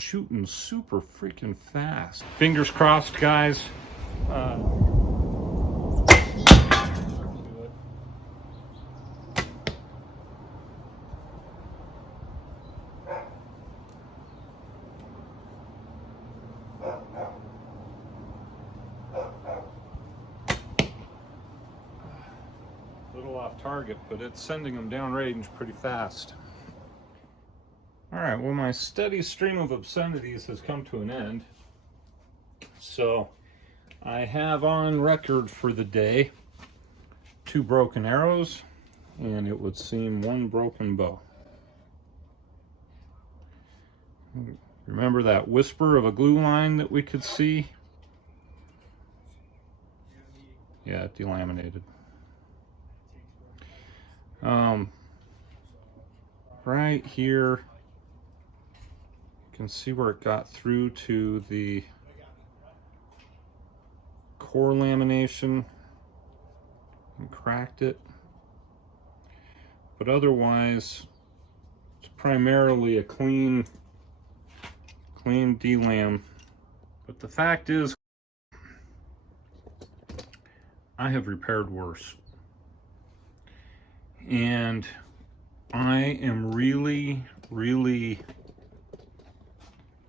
Shooting super freaking fast. Fingers crossed, guys. Little off target, but it's sending them downrange pretty fast. All right, well, my steady stream of obscenities has come to an end. So I have on record for the day 2 broken arrows, and it would seem 1 broken bow. Remember that whisper of a glue line that we could see? Yeah, it delaminated. Right here, you can see where it got through to the core lamination and cracked it. But otherwise, it's primarily a clean delam. But the fact is, I have repaired worse. And I am really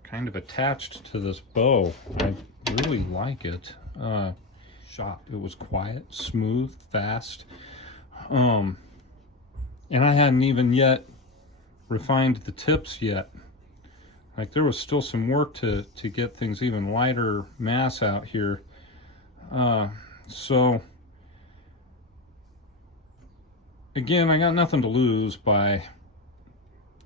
kind of attached to this bow. I really like it. It was quiet, smooth, fast. And I hadn't even yet refined the tips yet. Like, there was still some work to get things even lighter mass out here. So again, I got nothing to lose by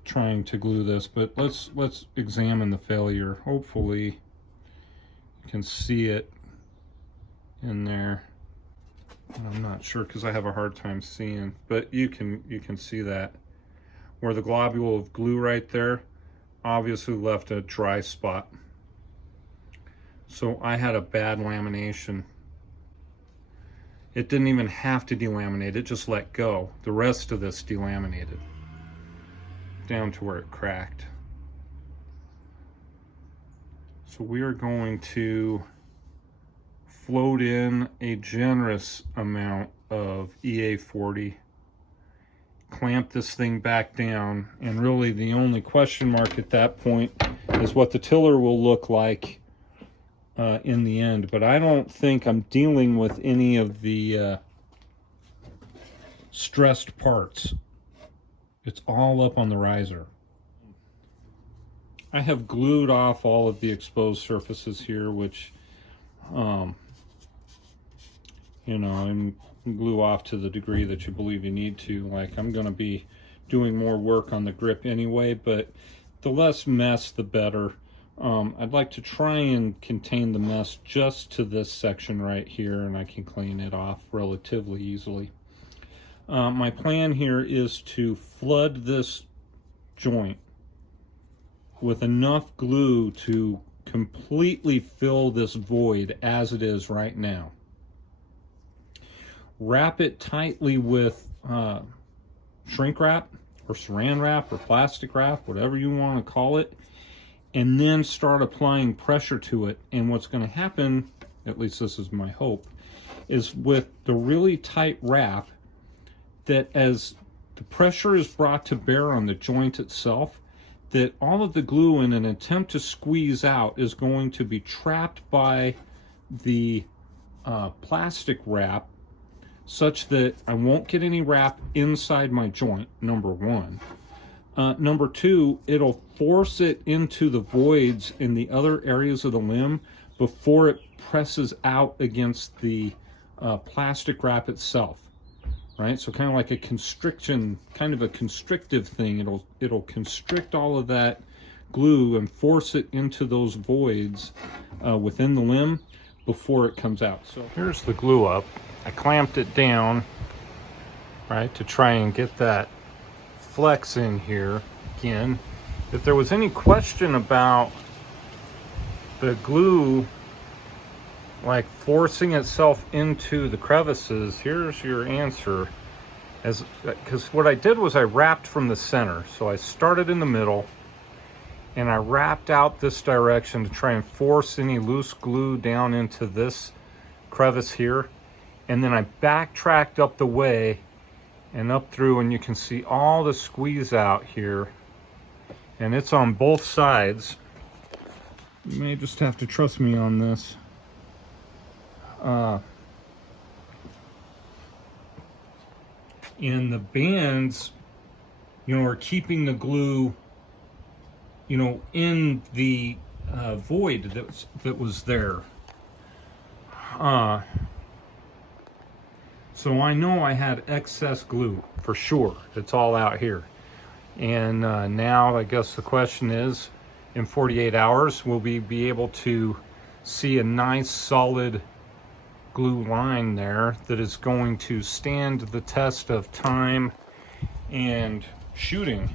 trying to glue this, but let's examine the failure. Hopefully you can see it in there. I'm not sure because I have a hard time seeing, but you can see that where the globule of glue right there obviously left a dry spot. So I had a bad lamination. It didn't even have to delaminate, it just let go. The rest of this delaminated down to where it cracked. So we are going to float in a generous amount of EA40, clamp this thing back down, and really the only question mark at that point is what the tiller will look like in the end. But I don't think I'm dealing with any of the stressed parts. It's all up on the riser. I have glued off all of the exposed surfaces here, which you know, and glue off to the degree that you believe you need to. Like, I'm going to be doing more work on the grip anyway, but the less mess the better. I'd like to try and contain the mess just to this section right here, and I can clean it off relatively easily. My plan here is to flood this joint with enough glue to completely fill this void as it is right now. Wrap it tightly with shrink wrap or saran wrap or plastic wrap, whatever you want to call it, and then start applying pressure to it. And what's going to happen, at least this is my hope, is with the really tight wrap, that as the pressure is brought to bear on the joint itself, that all of the glue in an attempt to squeeze out is going to be trapped by the plastic wrap, such that I won't get any wrap inside my joint, number one. Number two, it'll force it into the voids in the other areas of the limb before it presses out against the plastic wrap itself, right? So kind of like a constriction, kind of a constrictive thing. It'll constrict all of that glue and force it into those voids within the limb before it comes out. So here's the glue up. I clamped it down, right, to try and get that flex in here. Again, if there was any question about the glue like forcing itself into the crevices, here's your answer. Because what I did was I wrapped from the center. So I started in the middle and I wrapped out this direction to try and force any loose glue down into this crevice here. And then I backtracked up the way and up through, and you can see all the squeeze out here. And it's on both sides. You may just have to trust me on this. And the bands, you know, are keeping the glue, you know, in the void that was there. So I know I had excess glue for sure. It's all out here. And now I guess the question is, in 48 hours, will we be able to see a nice solid glue line there that is going to stand the test of time and shooting.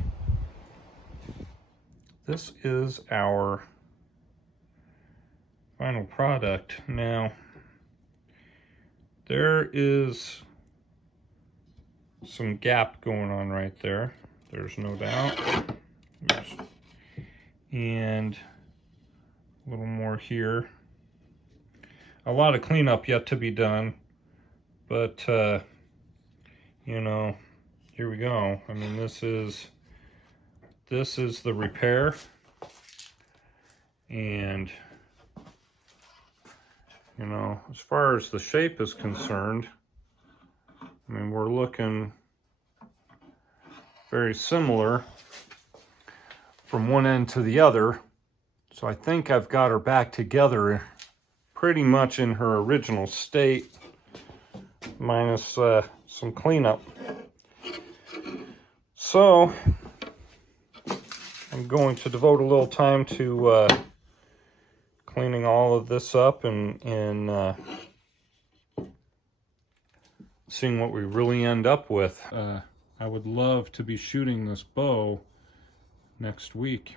This is our final product. Now, there is some gap going on right there. There's no doubt. And a little more here. A lot of cleanup yet to be done, but you know, here we go. I mean, this is the repair, and you know, as far as the shape is concerned, I mean, we're looking very similar from one end to the other. So I think I've got her back together pretty much in her original state, minus some cleanup. So I'm going to devote a little time to cleaning all of this up and seeing what we really end up with. I would love to be shooting this bow next week.